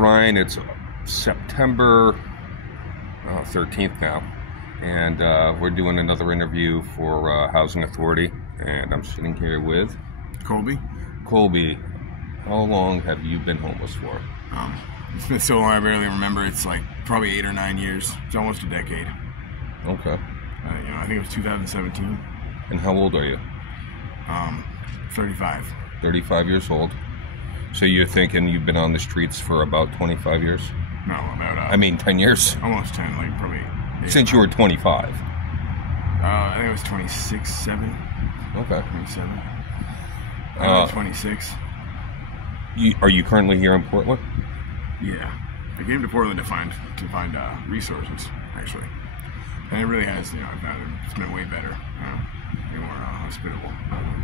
Brian, it's September 13th now, and we're doing another interview for Housing Authority, and I'm sitting here with Colby. Colby, how long have you been homeless for? It's been so long I barely remember. It's like probably 8 or 9 years. It's almost a decade. Okay. I think it was 2017. And how old are you? 35. 35 years old. So you're thinking you've been on the streets for about 25 years? No, about 10 years? almost 10, like probably 8. Since you were 25? I think it was 26, 7. Okay. 27. 26. Are you currently here in Portland? Yeah. I came to Portland to find resources, actually. And it really has, I found it's been way better. Way more hospitable.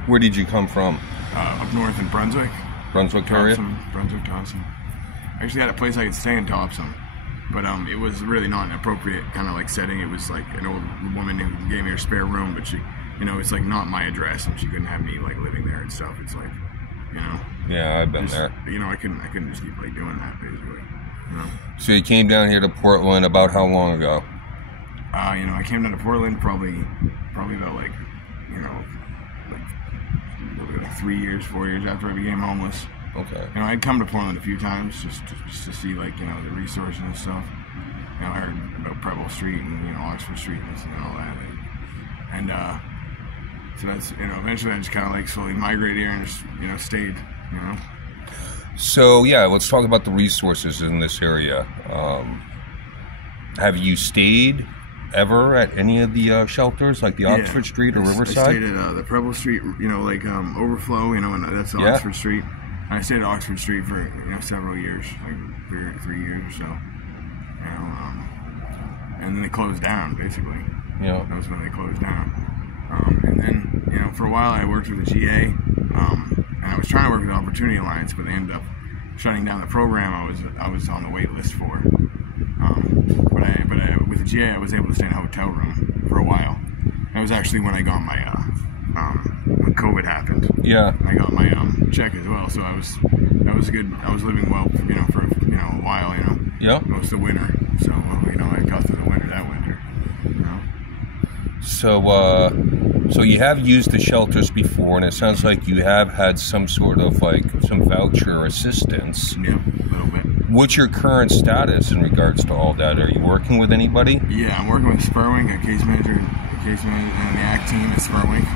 Where did you come from? Up north in Brunswick. Brunswick area? Brunswick, Thompson. I actually had a place I could stay in Thompson, but it was really not an appropriate kind of like setting. It was like an old woman who gave me her spare room, but she, it's like not my address, and she couldn't have me like living there and stuff. It's like, Yeah, I've been there. I couldn't just keep like doing that basically. So you came down here to Portland about how long ago? I came down to Portland probably about like 3 years, 4 years after I became homeless. Okay. I'd come to Portland a few times just to see like the resources and stuff. I heard about Preble Street and Oxford Street and all that. And so that's eventually I just kind of like slowly migrated here and just stayed. So yeah, let's talk about the resources in this area. Have you stayed ever at any of the shelters, like the Oxford Street or Riverside? I stayed at the Preble Street, Overflow, and that's Oxford Street. I stayed at Oxford Street for several years, like 3 years or so. And then they closed down basically. Yeah. That was when they closed down. And then for a while I worked with the GA, and I was trying to work with the Opportunity Alliance, but they ended up shutting down the program I was on the wait list for. But with the GA I was able to stay in a hotel room for a while. That was actually when I got my when COVID happened. Yeah. I got my check as well, so that was good. I was living well, for a while, Yeah. Most of the winter. So I got through the winter that winter. So you have used the shelters before, and it sounds like you have had some sort of some voucher assistance. Yeah, a little bit. What's your current status in regards to all that? Are you working with anybody? Yeah, I'm working with Spurwink, a case manager, and the ACT team at Spurwink.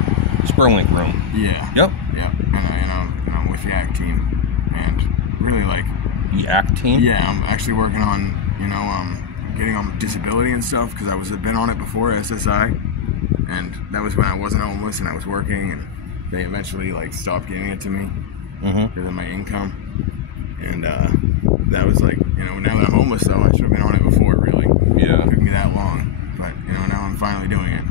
Spurwink room. Yeah. Yep. Yep. And I'm with the ACT team, and really like the ACT team. Yeah, I'm actually working on getting on disability and stuff because I'd been on it before, SSI, and that was when I wasn't homeless and I was working, and they eventually stopped giving it to me because of my income, and that was now that I'm homeless though, I should have been on it before really. Yeah. It took me that long, but now I'm finally doing it,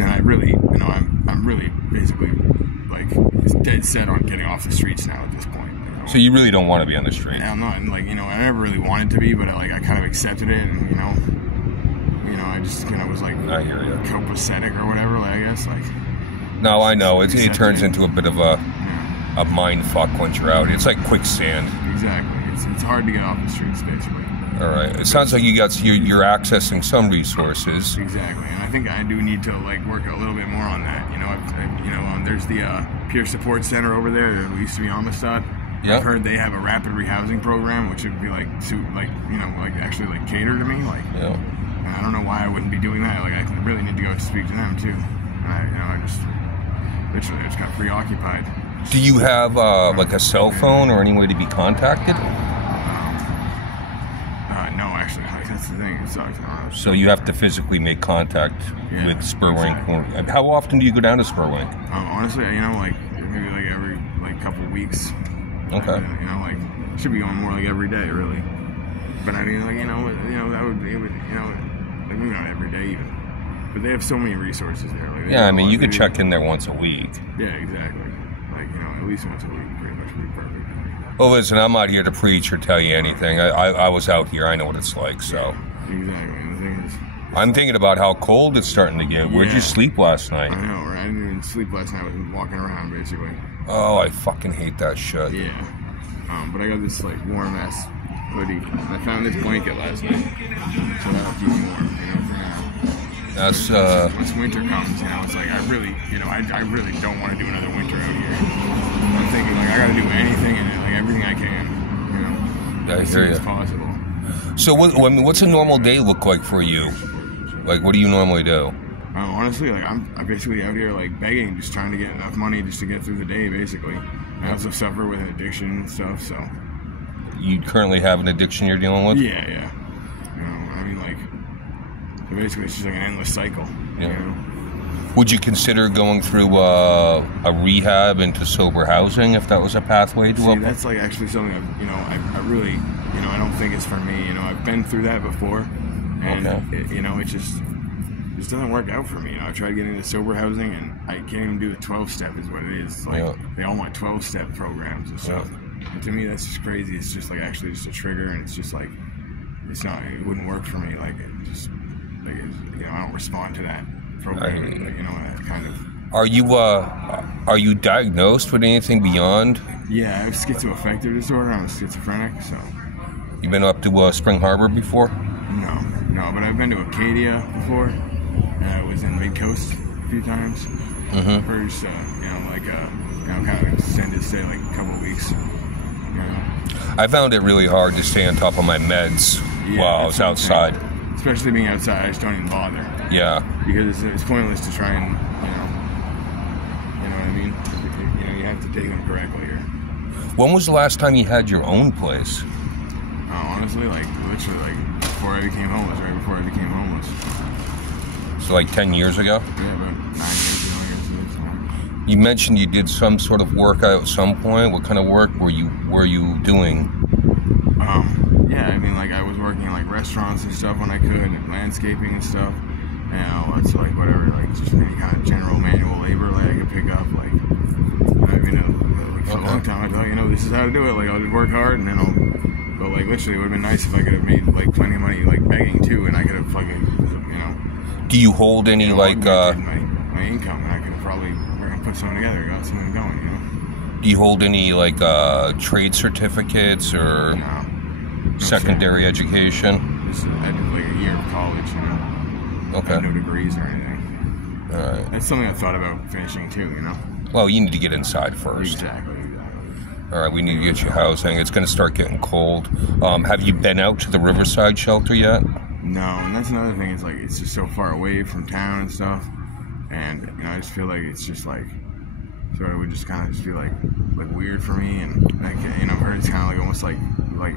and I really I'm really basically dead set on getting off the streets now at this point. So you really don't want to be on the street? I'm not, and I never really wanted to be, but I kind of accepted it, and I just kind of was like, I hear you, copacetic or whatever, I guess. No, I know it turns into a bit of a mind fuck once you're out. It's like quicksand. Exactly. It's hard to get off the streets, basically. All right. It sounds like you're accessing some resources. Exactly, and I think I do need to work a little bit more on that. There's the peer support center over there that used to be Amistad. Yep. I've heard they have a rapid rehousing program, which would be actually cater to me. Yeah. And I don't know why I wouldn't be doing that. I really need to go speak to them too. And I just got preoccupied. Do you have a cell phone or any way to be contacted? No, actually, that's the thing. It sucks. So you have to physically make contact with Spurwink. Exactly. And how often do you go down to Spurwink? Honestly, maybe every couple of weeks. Okay. Should be going more every day, really. But I mean, that would be, maybe not every day even. But they have so many resources there. Yeah, I mean, you could check in there once a week. Yeah, exactly. At least once a week, pretty much would be perfect. Well, listen, I'm not here to preach or tell you anything. I was out here. I know what it's like, so. Yeah, exactly. And the thing is, I'm thinking about how cold it's starting to get. Where'd you sleep last night? I know, right? I didn't even sleep last night. I was walking around, basically. Oh, I fucking hate that shit. Yeah. But I got this like warm ass hoodie. I found this blanket last night, so that'll keep me warm, you know, for now. That's Once winter comes, you know, it's like I really don't want to do another winter out here. I'm thinking like I got to do anything and like everything I can, you know, as soon as possible. So what's a normal day look like for you? Like, what do you normally do? Honestly, like I'm basically out here like begging, just trying to get enough money just to get through the day. Basically, I also suffer with an addiction and stuff. So you currently have an addiction you're dealing with? Yeah. You know, I mean, like, so basically, it's just like an endless cycle. Yeah. You know? Would you consider going through a rehab into sober housing if that was a pathway to? See, that's like actually something I really, you know, I don't think it's for me. You know, I've been through that before, and it just doesn't work out for me. You know, I tried getting into sober housing, and I can't even do the 12-step. Is what it is. Like they all want 12-step programs and stuff. And to me, that's just crazy. It's just like actually just a trigger, and it's just like it wouldn't work for me. Like it just like you know, I don't respond to that program. You know, that kind of. Are you diagnosed with anything beyond? Yeah, I have schizoaffective disorder. I'm a schizophrenic, so. You been up to Spring Harbor before? No, but I've been to Acadia before. I was in Mid-Coast a few times. For just, kind of extended stay, like a couple of weeks. You know? I found it really hard to stay on top of my meds while I was outside. Especially being outside, I just don't even bother. Yeah. Because it's pointless to try and, you know what I mean? You know, you have to take them correctly here. When was the last time you had your own place? Honestly, like, literally, like, before I became homeless, right before I became homeless. So like 10 years ago? Yeah, about 9 years ago. You mentioned you did some sort of work at some point. What kind of work were you doing? Yeah, I mean, like, I was working in, like, restaurants and stuff when I could, and landscaping and stuff. And it's like, whatever, like, just any kind of general manual labor, like, I could pick up, like, I mean, for a long time, I thought, you know, this is how to do it. Like, I'll just work hard, and then but, like, literally, it would have been nice if I could have made, like, plenty of money, like, begging, too, and I could have fucking, you know. Do you hold any, like, my income, and I could probably put something together, got something going, you know. Do you hold any, like, trade certificates or secondary education? I did, like, a year of college, you know. Okay. I have no degrees or anything. All right. That's something I thought about finishing, too, you know. Well, you need to get inside first. Exactly. All right, we need to get you housing. It's going to start getting cold. Have you been out to the Riverside shelter yet? No, and that's another thing. It's like it's just so far away from town and stuff, and you know I just feel like it's just like sort of would just kind of just feel like weird for me, and like you know I've heard it's kind of like almost like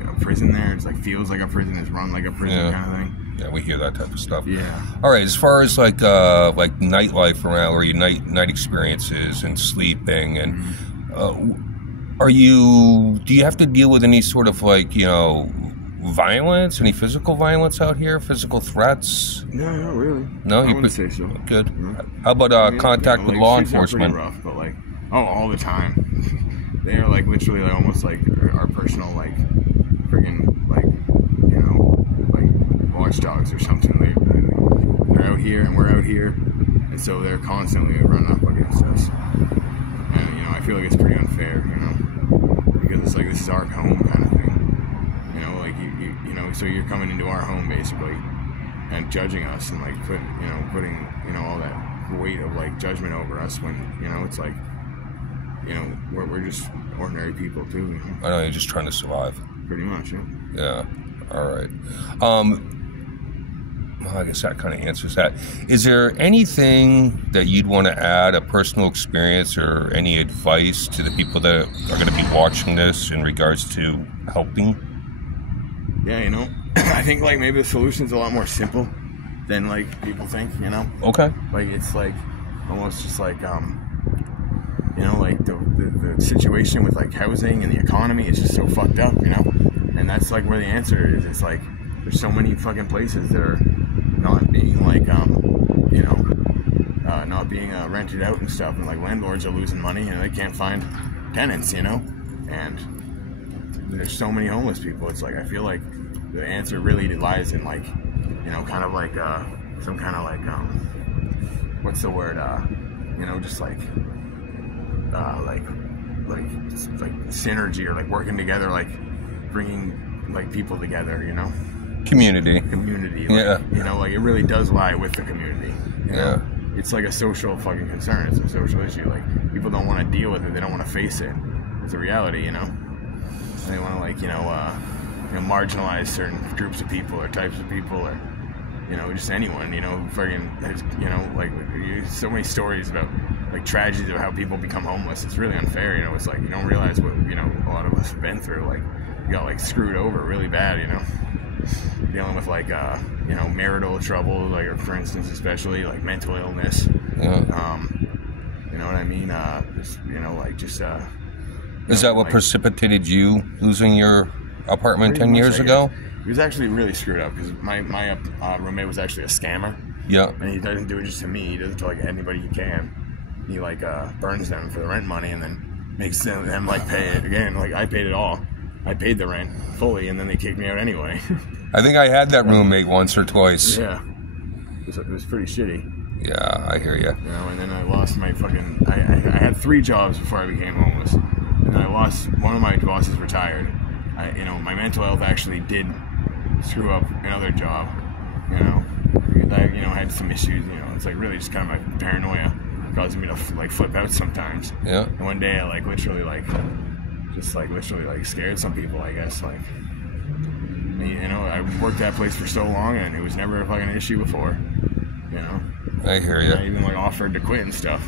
a prison there. It's like feels like a prison. It's run like a prison kind of thing. Yeah, we hear that type of stuff. Yeah. All right, as far as like nightlife around, or your night experiences and sleeping, and do you have to deal with any sort of like, you know, violence, any physical violence out here, physical threats? No, not really. No, I wouldn't say so. Good. Yeah. How about contact with law enforcement? Pretty rough, but like, all the time. They are like literally like almost like our personal like friggin' like you know like watchdogs or something. They're out here and we're out here, and so they're constantly running up against us. And you know, I feel like it's pretty unfair, you know, because it's like this is our home kind of thing. You know, like you know, so you're coming into our home basically and judging us and like putting you know all that weight of like judgment over us when you know it's like you know we're just ordinary people too. You know? I know, you're just trying to survive. Pretty much, yeah. Yeah. All right. Well, I guess that kind of answers that. Is there anything that you'd want to add, a personal experience or any advice to the people that are going to be watching this in regards to helping? Yeah, you know, I think like maybe the solution's a lot more simple than like people think, you know? Okay. Like it's like almost just like you know, like the situation with like housing and the economy is just so fucked up, you know? And that's like where the answer is. It's like there's so many fucking places that are not being like you know not being rented out and stuff, and like landlords are losing money and they can't find tenants, you know, and there's so many homeless people. It's like I feel like the answer really lies in like you know kind of like some kind of like what's the word you know just like like synergy or like working together, like bringing like people together, you know. Community. Like, yeah. You know, like it really does lie with the community. You know? Yeah. It's like a social fucking concern. It's a social issue. Like people don't want to deal with it. They don't want to face it. It's a reality, you know. They want to like, you know, marginalize certain groups of people or types of people or, you know, just anyone, you know, fucking, you know, like so many stories about like tragedies of how people become homeless. It's really unfair, you know. It's like you don't realize what, you know, a lot of us have been through. Like you got like screwed over really bad, you know. Dealing with like you know, marital trouble, like, or for instance, especially like mental illness. Yeah. You know what I mean? Just, you know, like just. Is that what like, precipitated you losing your apartment 10 years ago? He was actually really screwed up because my roommate was actually a scammer. Yeah. And he doesn't do it just to me. He does it to like anybody he can. He like burns them for the rent money and then makes them like pay it again. Like I paid it all. I paid the rent fully, and then they kicked me out anyway. I think I had that roommate once or twice. Yeah, it was pretty shitty. Yeah, I hear you. You know, and then I lost my fucking. I had 3 jobs before I became homeless, and then I lost one of my bosses. Retired. You know, my mental health actually did screw up another job. You know, because I had some issues. You know, it's like really just kind of my paranoia causing me to like flip out sometimes. Yeah. And one day I like literally like. Just like literally like scared some people, I guess. Like, you know, I worked that place for so long and it was never a fucking issue before. You know, I hear you. I even like offered to quit and stuff,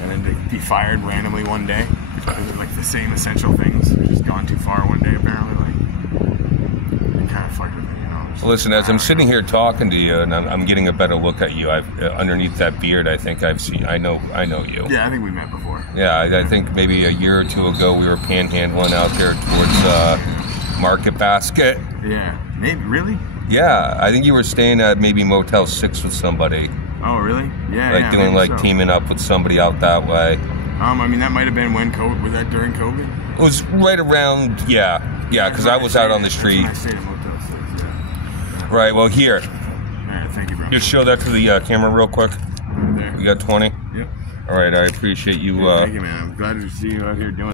and then to be fired randomly one day because of like the same essential things just gone too far one day apparently. Like, it kind of fucked with me, you know. Listen, as I'm sitting here talking to you, and I'm getting a better look at you. I've underneath that beard, I think I've seen. I know you. Yeah, I think we met before. Yeah, I think maybe a year or two ago we were panhandling out there towards Market Basket. Yeah, maybe really. Yeah, I think you were staying at maybe Motel 6 with somebody. Oh, really? Yeah, like doing like so. Teaming up with somebody out that way. I mean that might have been when COVID. Was that during COVID? It was right around. Yeah, because I was out on the street. I stayed at Motel 6. Yeah. Right. Well, here. All right. Thank you, bro. Just show that to the camera real quick. Right there. You got 20. Yep. All right. I appreciate you. Thank you, man. I'm glad to see you out here doing.